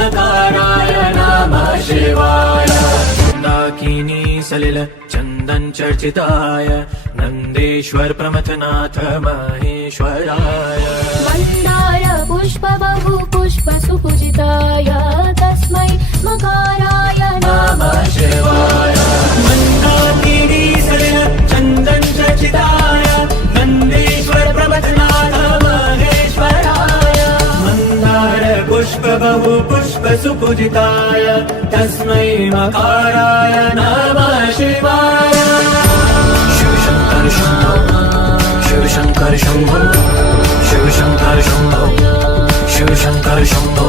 नकाराय नमः शिवाय। मंदाकिनी सलिल चंदन चर्चिताय नंदेश्वर प्रमथनाथ महेश्वराय। मंदार पुष्प बहु पुष्प सुपूजिताय तस्मै मकाराय नमः शिवाय। मंदाकिनी सलिल चंदन चर्चिताय नंदेश्वर प्रमथनाथ महेश्वराय। मंदार पुष्प बहु पुष्प सुपूजिताय तस्मै मकाराय नमः शिवाय। शिव शंकर शंभो शिव शंकर शंभो शिव शंकर शंभो शिव शंकर शंभो।